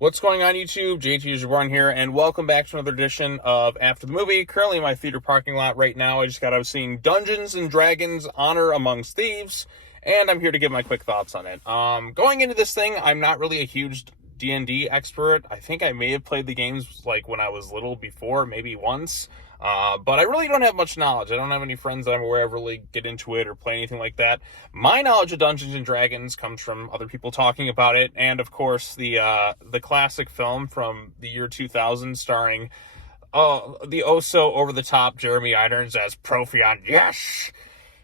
What's going on, YouTube? JT is Reborn here, and welcome back to another edition of After the Movie. Currently in my theater parking lot right now. I just got out of seeing Dungeons and Dragons: Honor Amongst Thieves, and I'm here to give my quick thoughts on it. Going into this thing, I'm not really a huge D&D expert. I think I may have played the games like when I was little before, maybe once. But I really don't have much knowledge. I don't have any friends that I'm aware of really get into it or play anything like that. My knowledge of Dungeons and Dragons comes from other people talking about it, and of course the classic film from the year 2000 starring the so over the top Jeremy Irons as Profion. Yes.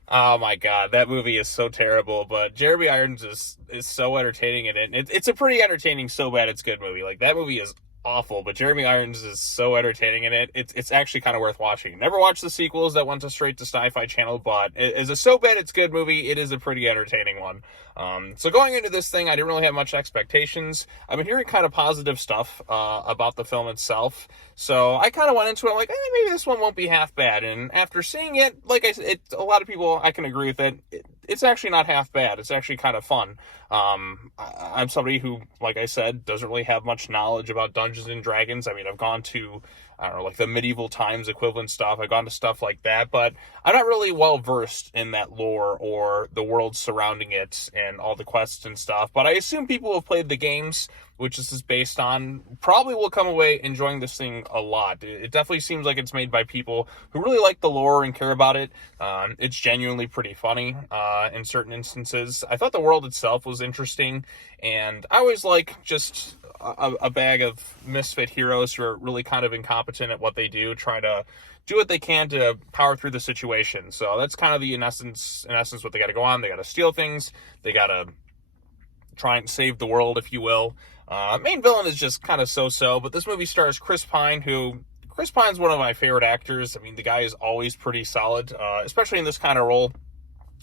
Oh my god, that movie is so terrible, but Jeremy Irons is so entertaining in it. It's a pretty entertaining, so bad it's good movie. Like, that movie is awful, but Jeremy Irons is so entertaining in it. It's actually kind of worth watching. Never watched the sequels that went to straight to Sci-Fi Channel, but as a so bad it's good movie, it is a pretty entertaining one. So going into this thing, I didn't really have much expectations. I've been hearing kind of positive stuff about the film itself, so I kind of went into it like, maybe this one won't be half bad. And after seeing it, like I said, a lot of people, I can agree with it. It's actually not half bad. It's actually kind of fun. I'm somebody who, like I said, doesn't really have much knowledge about Dungeons and Dragons. I mean, I've gone to, I don't know, like the medieval times equivalent stuff. I've gone to stuff like that, but I'm not really well versed in that lore or the world surrounding it and all the quests and stuff. But I assume people who have played the games, which this is based on, probably will come away enjoying this thing a lot. It definitely seems like it's made by people who really like the lore and care about it. It's genuinely pretty funny in certain instances. I thought the world itself was interesting, and I always like just a bag of misfit heroes who are really kind of incompetent at what they do, trying to do what they can to power through the situation. So that's kind of in essence what they got to go on. They got to steal things. They got to try and save the world, if you will. Main villain is just kind of so-so, but this movie stars Chris Pine's one of my favorite actors. I mean, the guy is always pretty solid, especially in this kind of role,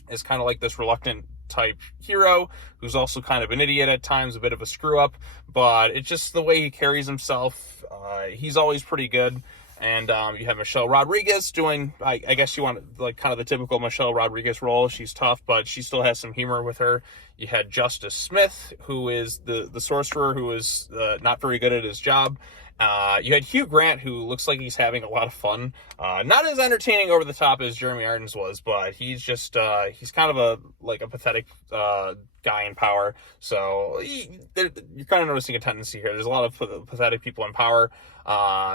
is kind of like this reluctant type hero who's also kind of an idiot at times, a bit of a screw up, but it's just the way he carries himself. He's always pretty good. And you have Michelle Rodriguez doing, I guess you want like kind of the typical Michelle Rodriguez role. She's tough, but she still has some humor with her. You had Justice Smith, who is the sorcerer, who is not very good at his job. You had Hugh Grant, who looks like he's having a lot of fun. Not as entertaining over the top as Jeremy Irons was, but he's just, he's kind of a pathetic guy in power. So you're kind of noticing a tendency here. There's a lot of pathetic people in power.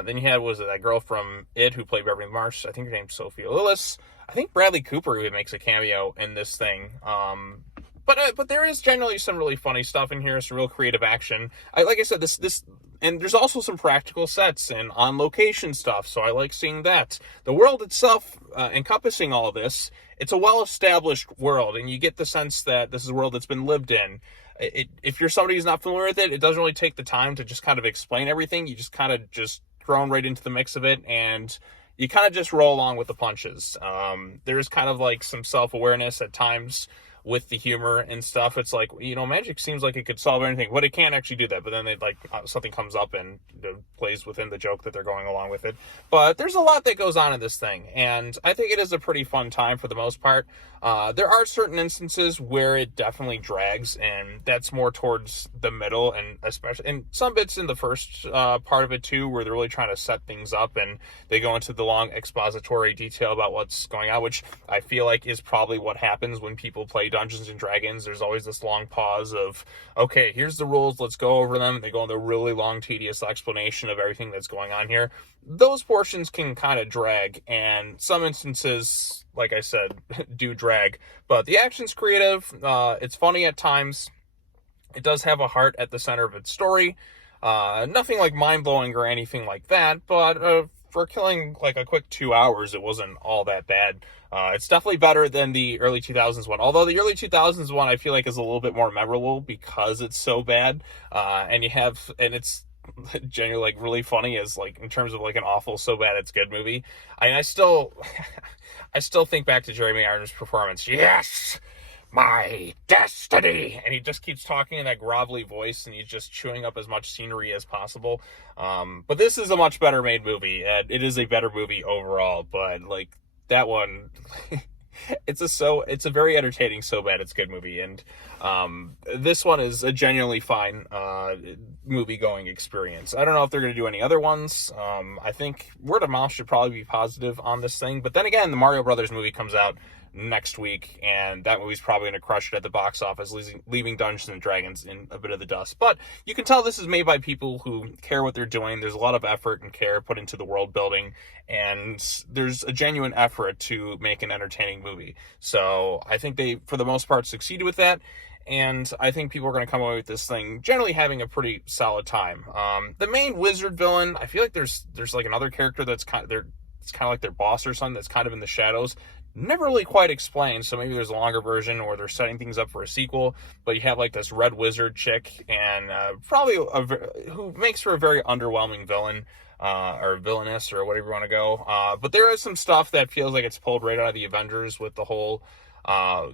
Then you had, that girl from It who played Beverly Marsh? I think her name's Sophia Lillis. I think Bradley Cooper, who makes a cameo in this thing. But there is generally some really funny stuff in here, some real creative action. Like I said, this, and there's also some practical sets and on-location stuff, so I like seeing that. The world itself, encompassing all this, it's a well-established world, and you get the sense that this is a world that's been lived in. If you're somebody who's not familiar with it, it doesn't really take the time to just kind of explain everything. You just kind of just thrown right into the mix of it, and you kind of just roll along with the punches. There's kind of like some self-awareness at times with the humor and stuff. It's like, magic seems like it could solve anything, but it can't actually do that. But then something comes up and plays within the joke that they're going along with it. But there's a lot that goes on in this thing, and I think it is a pretty fun time for the most part. There are certain instances where it definitely drags, and that's more towards the middle, and especially in some bits in the first part of it too, where they're really trying to set things up, and they go into the long expository detail about what's going on, which I feel like is probably what happens when people play Dungeons and Dragons. There's always this long pause of, okay, here's the rules, let's go over them. They go into a really long, tedious explanation of everything that's going on here. Those portions can kind of drag, and some instances, like I said, do drag. But the action's creative. It's funny at times. It does have a heart at the center of its story. Nothing like mind-blowing or anything like that, but for killing like a quick 2 hours, it wasn't all that bad. It's definitely better than the early 2000s one. Although the early 2000s one, I feel like, is a little bit more memorable because it's so bad. And it's genuinely like really funny as like in terms of like an awful so bad it's good movie. I still think back to Jeremy Irons' performance. Yes, my destiny, and he just keeps talking in that grovelly voice, and he's just chewing up as much scenery as possible. But this is a much better made movie. It is a better movie overall, but like that one it's a very entertaining, so bad it's good movie, and this one is a genuinely fine movie going experience. I don't know if they're going to do any other ones. I think word of mouth should probably be positive on this thing, but then again, the Mario Brothers movie comes out next week, and that movie's probably going to crush it at the box office, leaving Dungeons and Dragons in a bit of the dust. But you can tell this is made by people who care what they're doing. There's a lot of effort and care put into the world building, and there's a genuine effort to make an entertaining movie. So I think they, for the most part, succeeded with that. And I think people are going to come away with this thing generally having a pretty solid time. The main wizard villain, I feel like there's like another character that's it's kind of like their boss or something that's kind of in the shadows. Never really quite explained, so maybe there's a longer version or they're setting things up for a sequel. But you have like this red wizard chick, and probably who makes for a very underwhelming villain, or villainess, or whatever you want to go. But there is some stuff that feels like it's pulled right out of the Avengers with the whole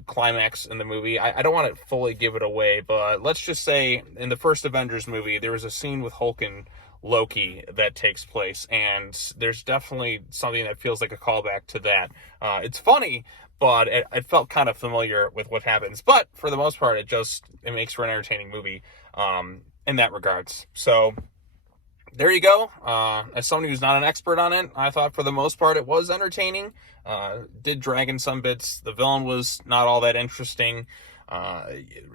climax in the movie. I don't want to fully give it away, but let's just say in the first Avengers movie, there was a scene with Hulk and Loki that takes place, and there's definitely something that feels like a callback to that. It's funny, but it felt kind of familiar with what happens. But for the most part, it makes for an entertaining movie in that regards. So there you go. As somebody who's not an expert on it, I thought for the most part it was entertaining. Did drag in some bits. The villain was not all that interesting.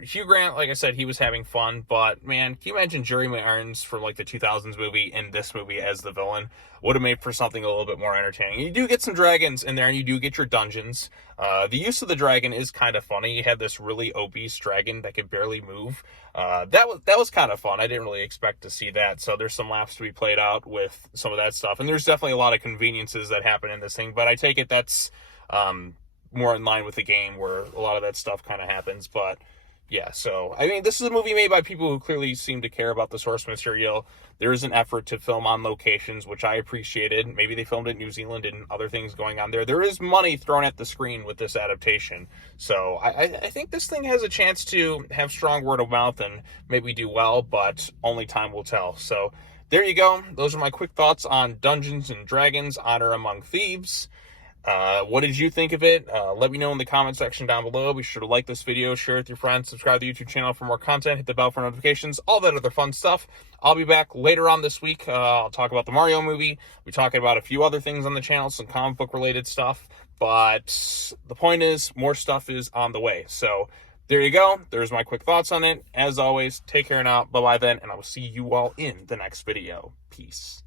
Hugh Grant, like I said, he was having fun, but man, can you imagine Jeremy Irons from like the 2000s movie in this movie as the villain? Would have made for something a little bit more entertaining. You do get some dragons in there, and you do get your dungeons. The use of the dragon is kind of funny. You have this really obese dragon that can barely move. That was kind of fun. I didn't really expect to see that, so there's some laughs to be played out with some of that stuff, and there's definitely a lot of conveniences that happen in this thing, but I take it that's more in line with the game where a lot of that stuff kind of happens. But yeah, so I mean, this is a movie made by people who clearly seem to care about the source material. There is an effort to film on locations, which I appreciated. Maybe they filmed in New Zealand and other things going on there. There is money thrown at the screen with this adaptation, so I think this thing has a chance to have strong word of mouth and maybe do well, but only time will tell. So there you go. Those are my quick thoughts on Dungeons and Dragons: Honor Among Thieves. What did you think of it? Let me know in the comment section down below. Be sure to like this video, share it with your friends, subscribe to the YouTube channel for more content, hit the bell for notifications, all that other fun stuff. I'll be back later on this week. I'll talk about the Mario movie. We're talking about a few other things on the channel, some comic book related stuff. But the point is, more stuff is on the way. So there you go. There's my quick thoughts on it. As always, take care now. Bye-bye then, and I will see you all in the next video. Peace.